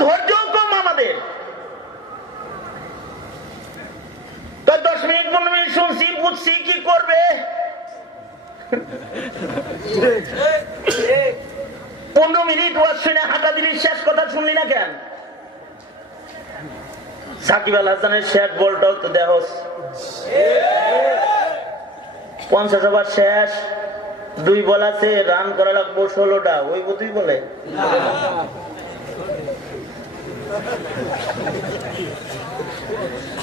ধৈর্য কম আমাদের। 10 minute 15 minute শুনছি, বুঝছি, কি করবে? 15 মিনিট ওয়াজ শুনে হাঁটা দিলি, শেষ কথা শুনলি না কেন? সাকিব আল হাসানের শেষ বলটাও তো দেহ 50 ওভার শেষ, 2 বল আছে, রান করা লাগবো 16টা, ওই তুই বলে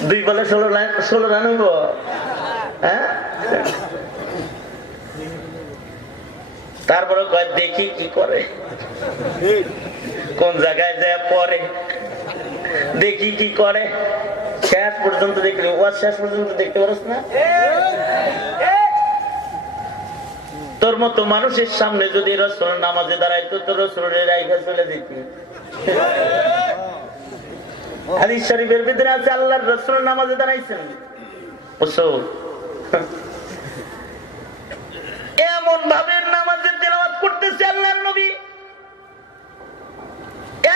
2 বলে 16 রান হইব? হ্যাঁ, তারপরে দেখি কি করে, কোন জায়গায় যায় পরে, দেখি কি করে। শেষ পর্যন্ত দেখলি, ওয়াজ শেষ পর্যন্ত দেখতে পারছ না? তোর মতো মানুষের সামনে যদি রাসূল নামাজে দাঁড়াইতো, তো রাসূলের রাইখা চলে যেত। হাদিস শরীফের ভিতরে আছে আল্লাহর রাসূল নামাজে দাঁড়াইছেন, এমন ভাবে নামাজের তেলাওয়াত করতেছে আল্লাহর নবী,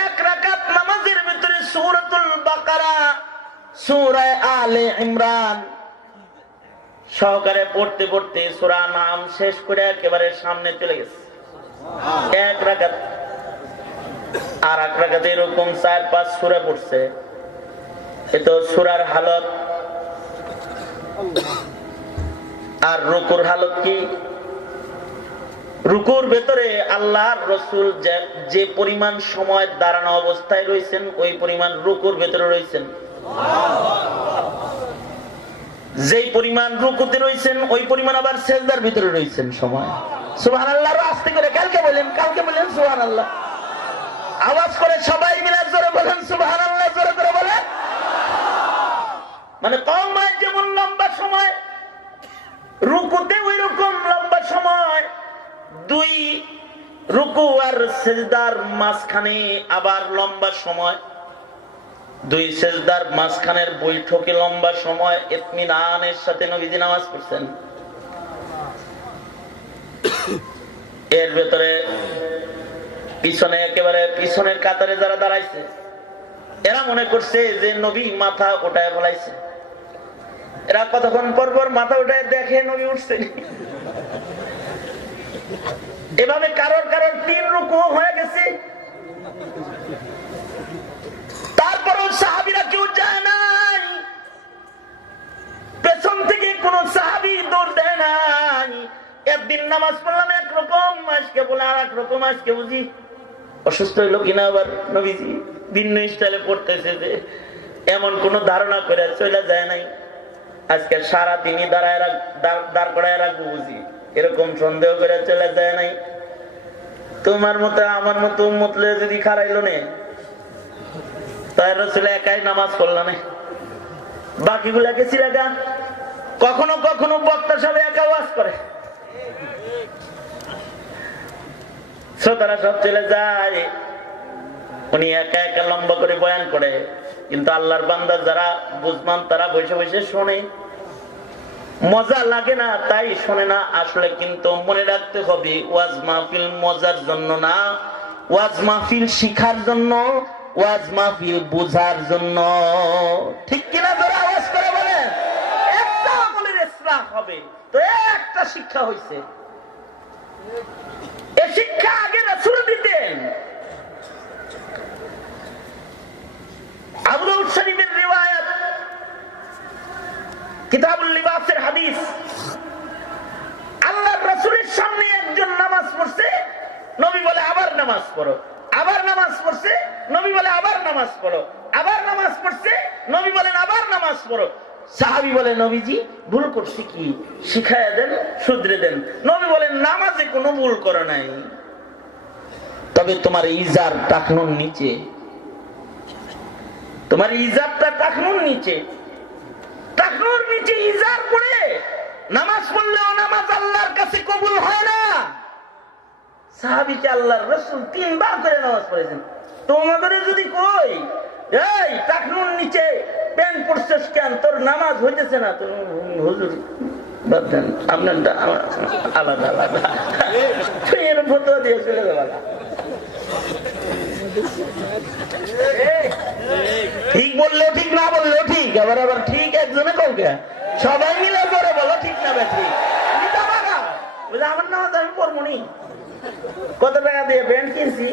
1 রাকাত নামাজের ভিতরে সূরাতুল বাকারা, সূরা আলে ইমরান সহকারে পড়তে পড়তে সূরা নাম শেষ করে একেবারে সামনে চলে গেছে 1 রাকাত। আর 1 রাকাতে এরকম 4-5 সূরা পড়ছে। এত সূরার হালত আর রুকুর হালত কি? রুকুর ভেতরে আল্লাহর রাসূল যে পরিমাণ সময় দাঁড়ানো অবস্থায় রয়েছেন, ওই পরিমাণ রুকুর ভেতরে রয়েছেন। যেই পরিমাণ রুকুতে রয়েছেন, ওই পরিমাণ আবার সিজদার ভিতরে রয়েছেন সময়। সুবহানাল্লাহ। আস্তে করে কালকে বলেন সুবহানাল্লাহ, আওয়াজ করে সবাই মিলে জোরে বলেন সুবহানাল্লাহ, জোরে করে বলেন। মানে কওমায় যেমন লম্বা সময়, রুকুতে ওই রকম লম্বা সময়, 2 রুকু আর সিজদার মাঝখানে আবার লম্বা সময়, 2 সিজদার মাঝখানের বৈঠকে লম্বা সময়, ইতমিনানের সাথে নবীজি নামাজ পড়ছেন। এর ভেতরে পিছনে একেবারে পিছনের কাতারে যারা দাঁড়াইছে, এরা মনে করছে যে নবী মাথা উঠায় ফেলাইছে। এরা কতক্ষণ পর পর মাথা উঠায় দেখে নবী উঠছে। এভাবে কারোর 3 রুকু হয়ে গেছে। তারপরও সাহাবীরা কেউ যায় নাই, পেছন থেকে কোন সাহাবী দৌড় দেয় নাই। একদিন নামাজ পড়লাম একরকম, আজকে বলে আর একরকম, আজকে বুঝি অসুস্থ হইল কিনা আবার নবীজি ভিন্ন স্টাইলে পড়তেছে, যে এমন কোন ধারণা করে চলে যায় নাই। আজকে সারাদিনই দাঁড় করায় রাখবো বুঝি, এরকম সন্দেহ করে চলে যায় নাই। তোমার মতো আমার মতো উম্মত যদি খারাইলো নে, তাই রাসূল একাই নামাজ পড়লো না, বাকিগুলা গেছি লাগা। কখনো কখনো বক্তা সাহেব একা ওয়াজ করে, শ্রোতারা সব চলে যায়, উনি একা একা লম্বা করে বয়ান করে। কিন্তু আল্লাহর বান্দা যারা বুঝমান, তারা বসে বসে শোনে। মজা লাগে না তাই শোনে না, আসলে কিন্তু মনে রাখতে হবে, ওয়াজ মাহফিল মজার জন্য না, ওয়াজ মাহফিল শিখার জন্য, ওয়াজ মাহফিল বুঝার জন্য। ঠিক কিনা? ধরে আওয়াজ করে বলে, একটা আমলের ইসলাহ হবে তো একটা শিক্ষা হয়েছে। এই শিক্ষা আগে রাসূল দিতেন। আবু দাউদ শরীফের রিওয়ায়াত, কিতাবুল লিবাসের হাদিস, আল্লাহর রাসূলের সামনে একজন নামাজ পড়ছে, নবী বলে আবার নামাজ পড়ো। আবার নামাজ পড়ছে, নবী বলে আবার নামাজ পড়ো। আবার নামাজ পড়ছে, নবী বলেন আবার নামাজ পড়ো। সাহাবী বলে, নবীজি ভুল করছি কি, শিখায়া দেন, শুধরে দেন। নবী বলেন, নামাজে কোনো ভুল করে নাই, তবে তোমার ইজার টাকনুর নিচে, তোমার ইজারটা টাকনুর নিচে, টাকনুর নিচে ইজার পড়ে নামাজ পড়লেও নামাজ আল্লাহর কাছে কবুল হয় না। সাহাবীকে আল্লাহর রাসূল 3 বার করে নামাজ পড়েছেন। তোমাদের যদি কই, এই টাকনুর নিচে প্যান্ট পড়ছিস কেন, তোর নামাজ হইতেছে না, তো হুজুর বাদ দেন, আপনারটা আলাদা আলাদা, তুই এরকম ফতোয়া দিয়ে চলে যাবা না। ঠিক বললেও ঠিক, না বললেও ঠিক, আবার আবার ঠিক একজনে কাউকে সবাই মিলে করে বলো ঠিক না বে ঠিক। আমার নামাজ আমি পড়বো নি, কত টাকা দিয়ে প্যান্ট কিনছি।